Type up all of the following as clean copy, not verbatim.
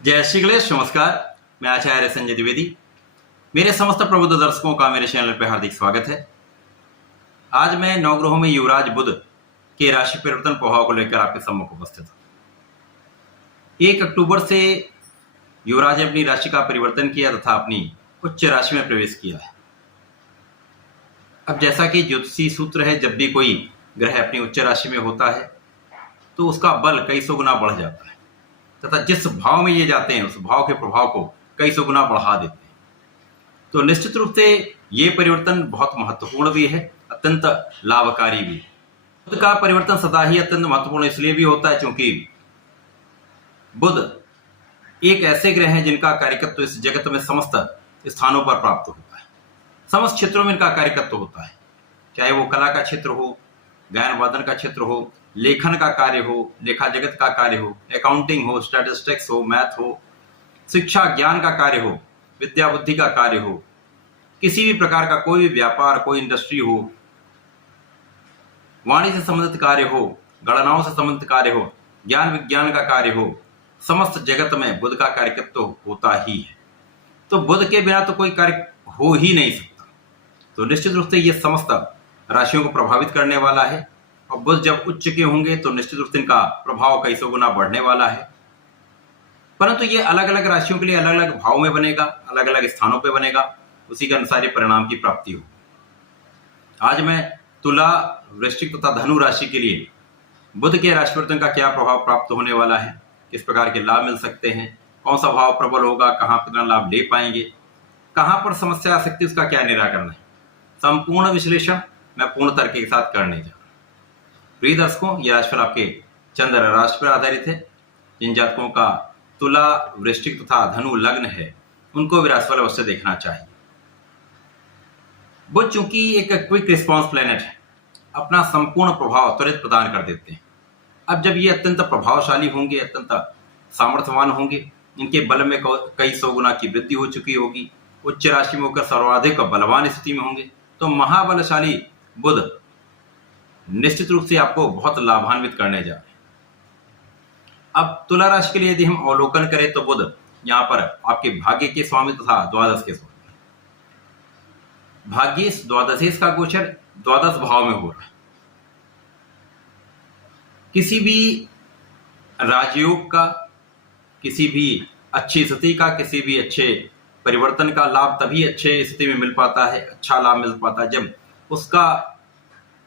जय श्री गणेश। नमस्कार, मैं आचार्य संजय द्विवेदी। मेरे समस्त प्रबुद्ध दर्शकों का मेरे चैनल पर हार्दिक स्वागत है। आज मैं नवग्रहों में युवराज बुध के राशि परिवर्तन प्रभाव को लेकर आपके सम्मुख उपस्थित हूं। 1 अक्टूबर से युवराज ने अपनी राशि का परिवर्तन किया तथा अपनी उच्च राशि में प्रवेश किया है। अब जैसा कि ज्योतिषी सूत्र है, जब भी कोई ग्रह अपनी उच्च राशि में होता है तो उसका बल कई सौ गुना बढ़ जाता है तथा जिस भाव में ये जाते हैं उस भाव के प्रभाव को कई सौ गुना बढ़ा देते हैं। तो निश्चित रूप से ये परिवर्तन बहुत महत्वपूर्ण भी है, अत्यंत लाभकारी भी। बुध का परिवर्तन सदा ही अत्यंत महत्वपूर्ण इसलिए भी होता है क्योंकि बुध एक ऐसे ग्रह हैं जिनका कार्यकत्व इस जगत में समस्त स्थानों पर प्राप्त होता है। समस्त क्षेत्रों में इनका कार्यकत्व होता है, चाहे वो कला का क्षेत्र हो, गायन वादन का क्षेत्र हो, लेखन का कार्य हो, लेखा जगत का कार्य हो, अकाउंटिंग हो, स्टैटिस्टिक्स हो, मैथ हो, शिक्षा ज्ञान का कार्य हो, विद्या बुद्धि का कार्य हो, किसी भी प्रकार का कोई भी व्यापार, कोई इंडस्ट्री हो, वाणी से संबंधित कार्य हो, गणनाओं से संबंधित कार्य हो, ज्ञान विज्ञान का कार्य हो, समस्त जगत में बुध का कार्यकत्व होता ही है। तो बुध के बिना तो कोई कार्य हो ही नहीं सकता। तो निश्चित रूप से यह समस्त राशियों को प्रभावित करने वाला है और बुध जब उच्च के होंगे तो निश्चित रूप से इनका प्रभाव कई सौ गुना बढ़ने वाला है। परंतु ये अलग अलग राशियों के लिए अलग अलग भाव में बनेगा, अलग अलग स्थानों पे बनेगा, उसी के अनुसार ये परिणाम की प्राप्ति हो। आज मैं तुला, वृश्चिक तथा धनु राशि के लिए बुध के राशि परिवर्तन का क्या प्रभाव प्राप्त होने वाला है, किस प्रकार के लाभ मिल सकते हैं, कौन सा भाव प्रबल होगा, कहाँ कितना लाभ ले पाएंगे, कहाँ पर समस्या आ सकती है, उसका क्या निराकरण है, संपूर्ण विश्लेषण मैं पूर्ण तर्क के साथ करने जा रहा हूं। प्रिय दर्शकों, यह राशिफल आपके चंद्र राशि पर आधारित है। जिन जातकों का तुला, वृश्चिक तथा धनु लग्न है उनको भी राशिफल अवश्य देखना चाहिए। बुध चूंकि एक क्विक रिस्पॉन्स प्लैनेट है, अपना संपूर्ण प्रभाव त्वरित प्रदान कर देते हैं। अब जब ये अत्यंत प्रभावशाली होंगे, अत्यंत सामर्थ्यवान होंगे, इनके बल में कई सौ गुना की वृद्धि हो चुकी होगी, उच्च राशि में होकर सर्वाधिक बलवान स्थिति में होंगे, तो महाबलशाली बुध निश्चित रूप से आपको बहुत लाभान्वित करने जा रहे हैं। अब तुला राशि के लिए यदि हम अवलोकन करें तो बुध यहां पर आपके भाग्य के स्वामी तथा द्वादश के स्वामी। भाग्य द्वादशेश का गोचर द्वादश भाव में हो रहा है। किसी भी राजयोग का, किसी भी अच्छी स्थिति का, किसी भी अच्छे परिवर्तन का लाभ तभी अच्छे स्थिति में मिल पाता है, अच्छा लाभ मिल पाता है जब उसका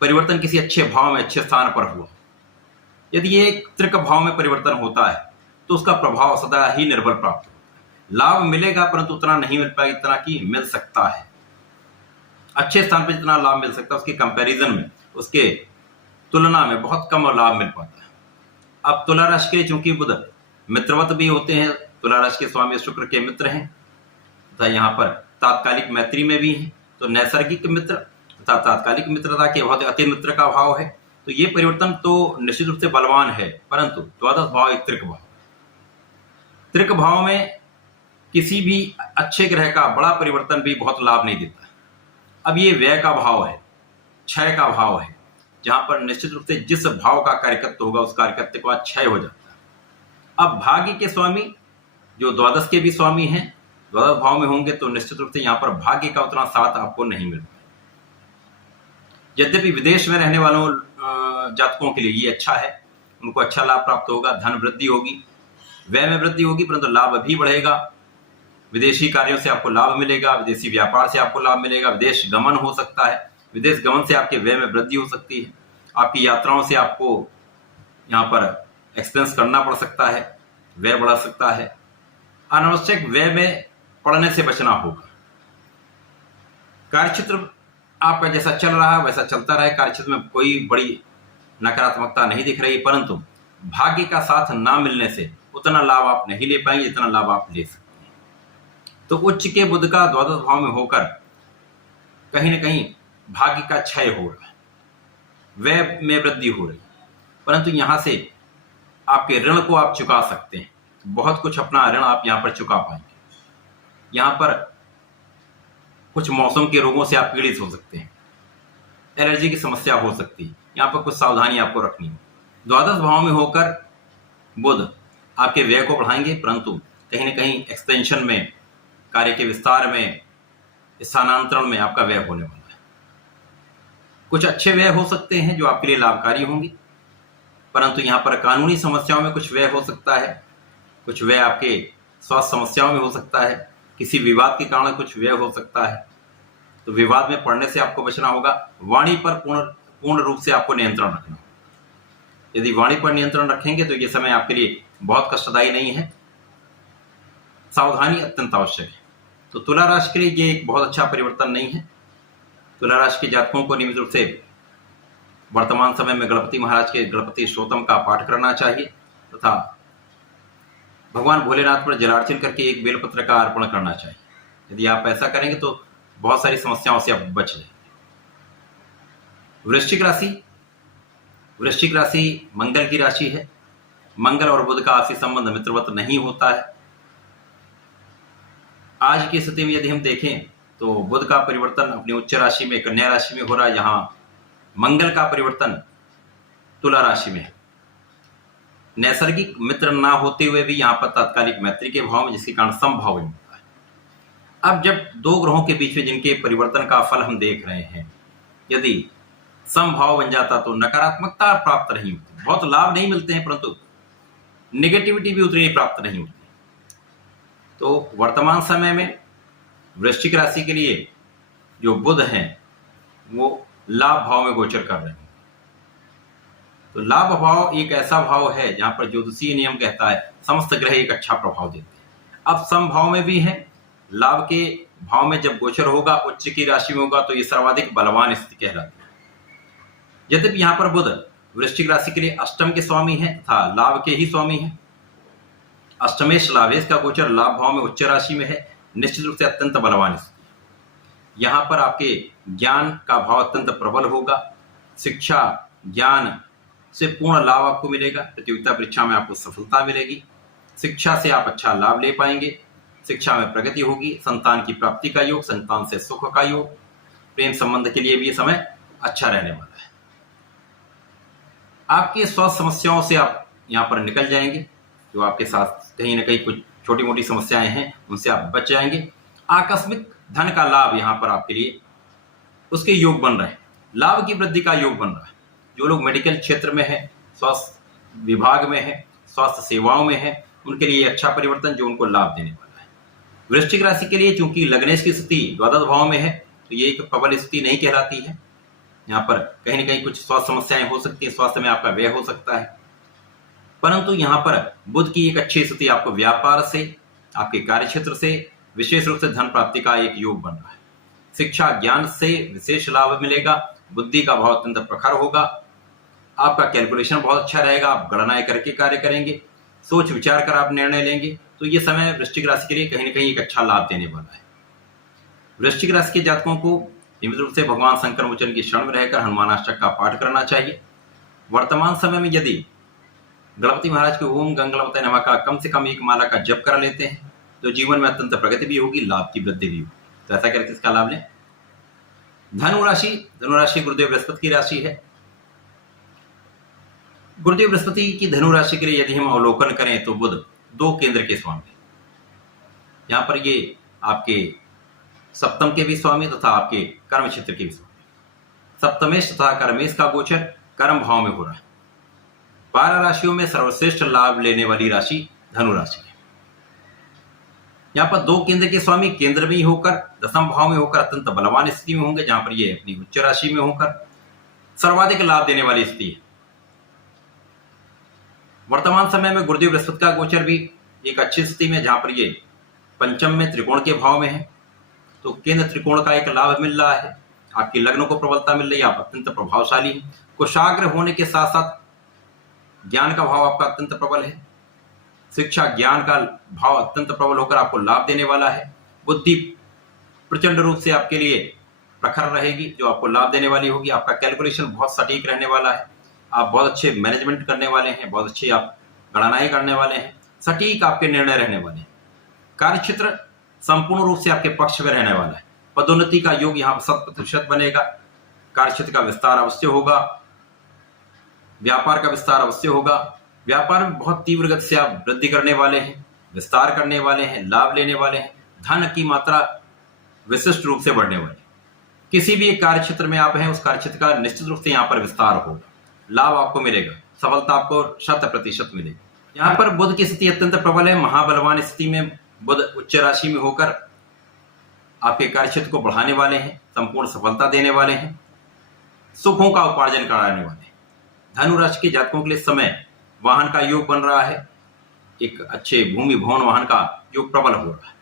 परिवर्तन किसी अच्छे भाव में, अच्छे स्थान पर हुआ। यदि ये त्रिक भाव में परिवर्तन होता है तो उसका प्रभाव सदा ही निर्बल प्राप्त होता है। लाभ मिलेगा परंतु उतना नहीं मिल पाएगा जितना कि मिल सकता है। अच्छे स्थान पर जितना लाभ मिल सकता है उसके कंपैरिजन में, उसके तुलना में बहुत कम लाभ मिल पाता है। अब तुला राशि के चूंकि बुध मित्रवत भी होते हैं, तुला राशि के स्वामी शुक्र के मित्र हैं तथा यहाँ पर तात्कालिक मैत्री में भी हैं, तो नैसर्गिक मित्र तथा तात्कालिक मित्रता के बहुत अति मित्र का भाव है। तो ये परिवर्तन तो निश्चित रूप से बलवान है, परंतु द्वादश भाव एक त्रिक भाव। त्रिक भाव में किसी भी अच्छे ग्रह का बड़ा परिवर्तन भी बहुत लाभ नहीं देता। अब ये व्यय का भाव है, क्षय का भाव है, जहां पर निश्चित रूप से जिस भाव का कार्यकत्व होगा उस कार्यकत्व के बाद क्षय हो जाता है। अब भाग्य के स्वामी जो द्वादश के भी स्वामी हैं, द्वादश भाव में होंगे तो निश्चित रूप से यहाँ पर भाग्य का उतना साथ आपको नहीं मिल पाएगा। यद्यपि विदेश में रहने वालों जातकों के लिए ये अच्छा है, उनको अच्छा लाभ प्राप्त होगा, धन वृद्धि होगी, व्यय में वृद्धि होगी परंतु लाभ भी बढ़ेगा। विदेशी कार्यों से आपको लाभ मिलेगा, विदेशी व्यापार से आपको लाभ मिलेगा, विदेश गमन हो सकता है, विदेश गमन से आपके व्यय में वृद्धि हो सकती है, आपकी यात्राओं से आपको यहाँ पर एक्सपेंस करना पड़ सकता है, व्यय बढ़ा सकता है। अनावश्यक व्यय में पड़ने से बचना होगा। कार्यक्षेत्र आपका जैसा चल रहा है वैसा चलता रहे, कार्यक्षेत्र में कोई बड़ी नकारात्मकता नहीं दिख रही, परंतु भाग्य का साथ ना मिलने से उतना लाभ आप नहीं ले पाएंगे जितना लाभ आप ले सकते हैं। तो उच्च के बुध का द्वादश भाव में होकर कहीं ना कहीं भाग्य का क्षय हो रहा है, व्यय में वृद्धि हो रही है, परंतु यहां से आपके ऋण को आप चुका सकते हैं। बहुत कुछ अपना ऋण आप यहां पर चुका पाएंगे। यहां पर कुछ मौसम के रोगों से आप पीड़ित हो सकते हैं, एलर्जी की समस्या हो सकती है, यहाँ पर कुछ सावधानी आपको रखनी है। द्वादश भाव में होकर बुध आपके व्यय को बढ़ाएंगे परंतु कहीं न कहीं एक्सपेंशन में, कार्य के विस्तार में, स्थानांतरण में आपका व्यय होने वाला है। कुछ अच्छे व्यय हो सकते हैं जो आपके लिए लाभकारी होंगे, परंतु यहाँ पर कानूनी समस्याओं में कुछ व्यय हो सकता है, कुछ व्यय आपके स्वास्थ्य समस्याओं में हो सकता है, किसी विवाद के कारण कुछ व्यय हो सकता है। तो विवाद में पड़ने से आपको बचना होगा। वाणी पर पूर्ण रूप से आपको नियंत्रण रखना होगा। यदि वाणी पर नियंत्रण रखेंगे तो ये समय आपके लिए बहुत कष्टदायी नहीं है। सावधानी अत्यंत आवश्यक है। तो तुला राशि के लिए ये एक बहुत अच्छा परिवर्तन नहीं है। तुला राशि के जातकों को नियमित रूप से वर्तमान समय में गणपति महाराज के गणपति स्तोत्रम का पाठ करना चाहिए तथा भगवान भोलेनाथ पर जलार्चन करके एक बेलपत्र का अर्पण करना चाहिए। यदि आप ऐसा करेंगे तो बहुत सारी समस्याओं से आप बच जाएंगे। वृश्चिक राशि मंगल की राशि है। मंगल और बुध का आपसी संबंध मित्रवत नहीं होता है। आज की स्थिति में यदि हम देखें तो बुध का परिवर्तन अपनी उच्च राशि में कन्या राशि में हो रहा है, यहाँ मंगल का परिवर्तन तुला राशि में है। नैसर्गिक मित्र ना होते हुए भी यहाँ पर तात्कालिक मैत्री के भाव में, जिसके कारण समभाव होता है। अब जब दो ग्रहों के बीच में जिनके परिवर्तन का फल हम देख रहे हैं, यदि समभाव बन जाता तो नकारात्मकता प्राप्त नहीं होती, बहुत लाभ नहीं मिलते हैं, परंतु नेगेटिविटी भी उतनी प्राप्त नहीं होती। तो वर्तमान समय में वृश्चिक राशि के लिए जो बुध हैं वो लाभ भाव में गोचर कर रहे हैं। तो लाभ भाव एक ऐसा भाव है जहां पर ज्योतिषीय नियम कहता है समस्त ग्रह एक अच्छा प्रभाव देते हैं। अब समभाव में भी है, लाभ के भाव में जब गोचर होगा, उच्च की राशि में होगा, तो ये सर्वाधिक बलवान स्थिति कहलाती है। यद्यपि यहाँ पर बुध वृश्चिक राशि के लिए अष्टम के स्वामी है तथा लाभ के ही स्वामी है। अष्टमेश लाभेश का गोचर लाभ भाव में उच्च राशि में है, निश्चित रूप से अत्यंत बलवान स्थिति। यहाँ पर आपके ज्ञान का भाव अत्यंत प्रबल होगा। शिक्षा ज्ञान से पूर्ण लाभ आपको मिलेगा। प्रतियोगिता परीक्षा में आपको सफलता मिलेगी। शिक्षा से आप अच्छा लाभ ले पाएंगे। शिक्षा में प्रगति होगी। संतान की प्राप्ति का योग, संतान से सुख का योग, प्रेम संबंध के लिए भी ये समय अच्छा रहने वाला है। आपकी स्वास्थ्य समस्याओं से आप यहाँ पर निकल जाएंगे। जो आपके साथ कहीं ना कहीं कुछ छोटी मोटी समस्याएं हैं उनसे आप बच जाएंगे। आकस्मिक धन का लाभ यहाँ पर आपके लिए उसके योग बन रहे हैं। लाभ की वृद्धि का योग बन रहा है। जो लोग मेडिकल क्षेत्र में है, स्वास्थ्य विभाग में है, स्वास्थ्य सेवाओं में है, उनके लिए अच्छा परिवर्तन जो उनको लाभ देने वाला है। वृश्चिक राशि के लिए चूंकि लग्नेश की स्थिति द्वादश भाव में है तो ये एक प्रबल स्थिति नहीं कहलाती है। यहाँ पर कहीं ना कहीं कुछ स्वास्थ्य समस्याएं हो सकती है, स्वास्थ्य में आपका व्यय हो सकता है, परंतु यहाँ पर बुध की एक अच्छी स्थिति आपको व्यापार से, आपके कार्य क्षेत्र से विशेष रूप से धन प्राप्ति का एक योग बन रहा है। शिक्षा ज्ञान से विशेष लाभ मिलेगा। बुद्धि का भाव अत्यंत प्रखर होगा। आपका कैलकुलेशन बहुत अच्छा रहेगा। आप गणनाएं करके कार्य करेंगे, सोच विचार कर आप निर्णय लेंगे। तो ये समय वृश्चिक राशि के लिए कहीं ना कहीं एक अच्छा लाभ देने वाला है। वृश्चिक राशि के जातकों को नियमित रूप से भगवान शंकर मोचन की शरण में रहकर हनुमानाष्टक का पाठ करना चाहिए। वर्तमान समय में यदि गणपति महाराज के ओम गंगणपतये नमः का कम से कम एक माला का जप कर लेते हैं तो जीवन में अत्यंत प्रगति भी होगी, लाभ की वृद्धि भी होगी। तो ऐसा करके इसका लाभ लें। धनुराशि गुरुदेव बृहस्पति की राशि है। गुरुदेव बृहस्पति की धनु राशि के लिए यदि हम अवलोकन करें तो बुध दो केंद्र के स्वामी, यहाँ पर ये आपके सप्तम के भी स्वामी तथा आपके कर्म क्षेत्र के भी स्वामी। सप्तमेश तथा कर्मेश का गोचर कर्म भाव में हो रहा है। 12 राशियों में सर्वश्रेष्ठ लाभ लेने वाली राशि धनु राशि है। यहाँ पर दो केंद्र के स्वामी केंद्र में ही होकर, दसम भाव में होकर अत्यंत बलवान स्थिति में होंगे, जहां पर ये अपनी उच्च राशि में होकर सर्वाधिक लाभ देने वाली स्थिति है। वर्तमान समय में गुरुदेव बृहस्पति का गोचर भी एक अच्छी स्थिति में, जहां पर ये पंचम में त्रिकोण के भाव में है। तो केंद्र त्रिकोण का एक लाभ मिल रहा है। आपकी लग्न को प्रबलता मिल रही है। आप अत्यंत प्रभावशाली हैं। कुशाग्र होने के साथ साथ ज्ञान का भाव आपका अत्यंत प्रबल है। शिक्षा ज्ञान का भाव अत्यंत प्रबल होकर आपको लाभ देने वाला है। बुद्धि प्रचंड रूप से आपके लिए प्रखर रहेगी, जो आपको लाभ देने वाली होगी। आपका कैलकुलेशन बहुत सटीक रहने वाला है। आप बहुत अच्छे मैनेजमेंट करने वाले हैं, बहुत अच्छी आप गणनाएं करने वाले हैं, सटीक आपके निर्णय रहने वाले हैं। कार्य क्षेत्र संपूर्ण रूप से आपके पक्ष में रहने वाला है। पदोन्नति का योग यहाँ 100% बनेगा। कार्य क्षेत्र का विस्तार अवश्य होगा। व्यापार का विस्तार अवश्य होगा। व्यापार में बहुत तीव्र गति से आप वृद्धि करने वाले हैं। विस्तार करने वाले हैं, लाभ लेने वाले हैं, धन की मात्रा विशिष्ट रूप से बढ़ने वाली। किसी भी एक कार्य क्षेत्र में आप हैं, उस कार्य क्षेत्र का निश्चित रूप से यहाँ पर विस्तार होगा, लाभ आपको मिलेगा, सफलता आपको 100% मिलेगी। यहाँ पर बुध की स्थिति अत्यंत प्रबल है। महाबलवान स्थिति में बुध उच्च राशि में होकर आपके कार्य क्षेत्र को बढ़ाने वाले हैं, संपूर्ण सफलता देने वाले हैं, सुखों का उपार्जन कराने वाले हैं। धनु राशि के जातकों के लिए समय वाहन का योग बन रहा है, एक अच्छे भूमि भवन वाहन का योग प्रबल हो रहा है।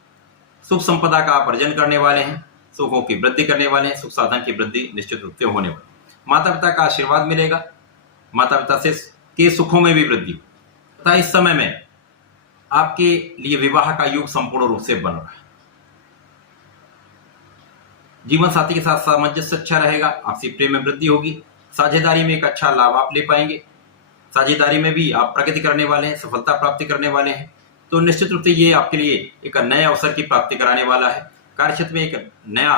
सुख संपदा का आप अर्जन करने वाले हैं, सुखों की वृद्धि करने वाले हैं, सुख साधन की वृद्धि निश्चित रूप से होने वाली। माता पिता का आशीर्वाद मिलेगा, माता पिता से के सुखों में भी वृद्धि तथा इस समय में आपके लिए विवाह का योग संपूर्ण रूप से बन रहा है। जीवन साथी के साथ सामंजस्य अच्छा रहेगा, आपसी प्रेम में वृद्धि होगी, साझेदारी में एक अच्छा लाभ आप ले पाएंगे, साझेदारी में भी आप प्रगति करने वाले हैं, सफलता प्राप्ति करने वाले हैं। तो निश्चित रूप से ये आपके लिए एक नए अवसर की प्राप्ति कराने वाला है। कार्यक्षेत्र में एक नया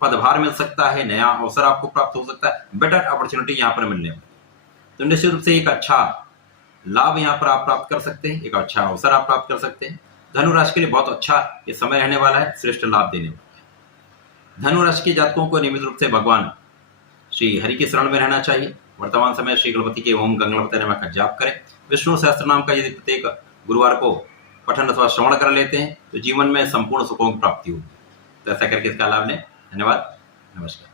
पदभार मिल सकता है, नया अवसर आपको प्राप्त हो सकता है, बेटर अपॉर्चुनिटी यहाँ पर मिलने वाली। तो निश्चित रूप से एक अच्छा लाभ यहाँ पर आप प्राप्त कर सकते हैं, एक अच्छा अवसर आप प्राप्त कर सकते हैं। धनु राशि के लिए बहुत अच्छा ये समय रहने वाला है, श्रेष्ठ लाभ देने वाला है। धनु राशि के जातकों को नियमित रूप से भगवान श्री हरि के शरण में रहना चाहिए। वर्तमान समय श्री गणपति के ओम गंगणपति नमः का जाप करें। विष्णु सहस्त्र नाम का यदि प्रत्येक गुरुवार को पठन अथवा श्रवण कर लेते हैं तो जीवन में संपूर्ण सुखों की प्राप्ति होगी। तो ऐसा करके इसका लाभ लें। धन्यवाद, नमस्कार।